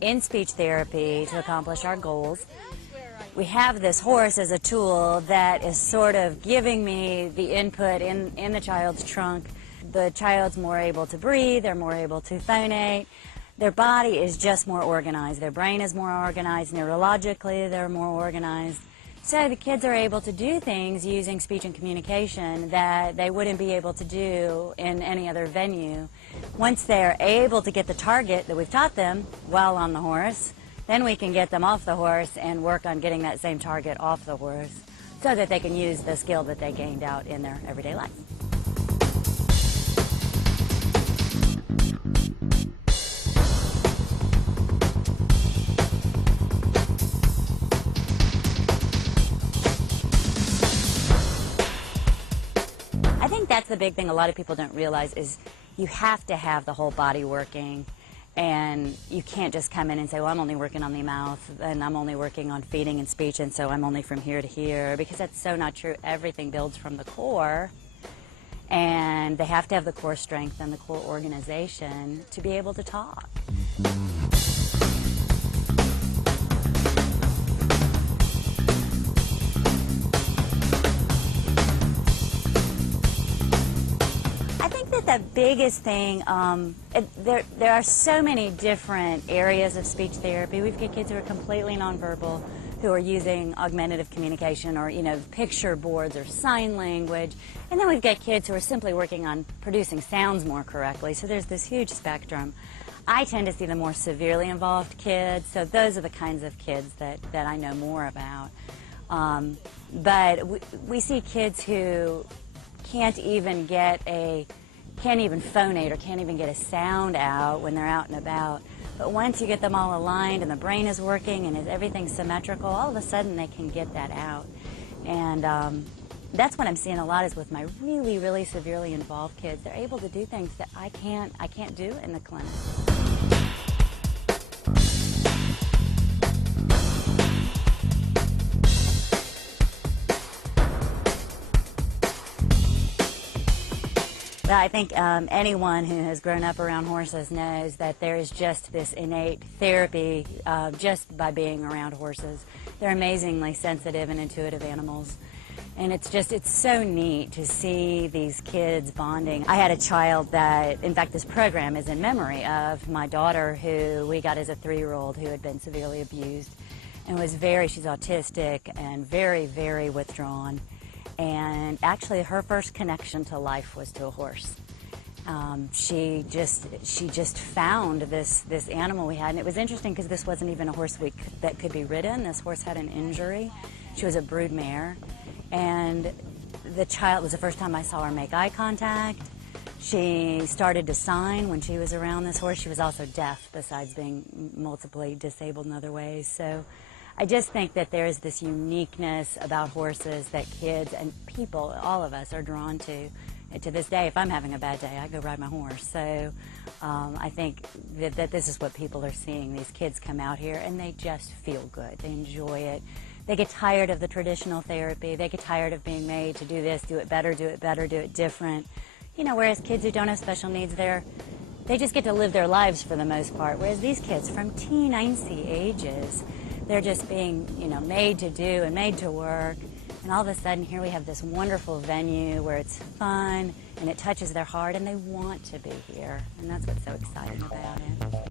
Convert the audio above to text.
in speech therapy to accomplish our goals. We have this horse as a tool that is sort of giving me the input in the child's trunk. The child's more able to breathe, they're more able to phonate. Their body is just more organized. Their brain is more organized. Neurologically, they're more organized. So the kids are able to do things using speech and communication that they wouldn't be able to do in any other venue. Once they're able to get the target that we've taught them while on the horse, then we can get them off the horse and work on getting that same target off the horse so that they can use the skill that they gained out in their everyday life. I think that's the big thing a lot of people don't realize is you have to have the whole body working, and you can't just come in and say, well, I'm only working on the mouth and I'm only working on feeding and speech, and so I'm only from here to here, because that's so not true. Everything builds from the core, and they have to have the core strength and the core organization to be able to talk. The biggest thing, there are so many different areas of speech therapy. We've got kids who are completely nonverbal, who are using augmentative communication or, picture boards or sign language. And then we've got kids who are simply working on producing sounds more correctly. So there's this huge spectrum. I tend to see the more severely involved kids, so those are the kinds of kids that I know more about. But we see kids who can't even phonate or can't even get a sound out when they're out and about. But once you get them all aligned and the brain is working and everything's symmetrical, all of a sudden they can get that out. And that's what I'm seeing a lot is with my really, really severely involved kids. They're able to do things that I can't do in the clinic. I think anyone who has grown up around horses knows that there is just this innate therapy just by being around horses. They're amazingly sensitive and intuitive animals. And it's so neat to see these kids bonding. I had a child that, in fact, this program is in memory of my daughter, who we got as a 3-year-old who had been severely abused and she's autistic and very, very withdrawn. And actually, her first connection to life was to a horse. She just found this animal we had, and it was interesting because this wasn't even a horse that could be ridden. This horse had an injury. She was a brood mare, and it was the first time I saw her make eye contact. She started to sign when she was around this horse. She was also deaf, besides being multiply disabled in other ways. So I just think that there is this uniqueness about horses that kids and people, all of us, are drawn to. And to this day, if I'm having a bad day, I go ride my horse. So I think that this is what people are seeing. These kids come out here and they just feel good. They enjoy it. They get tired of the traditional therapy. They get tired of being made to do this, do it better, do it different. Whereas kids who don't have special needs, they just get to live their lives for the most part. Whereas these kids from teensy ages, they're just being, made to do and made to work. And all of a sudden, here we have this wonderful venue where it's fun and it touches their heart and they want to be here. And that's what's so exciting about it.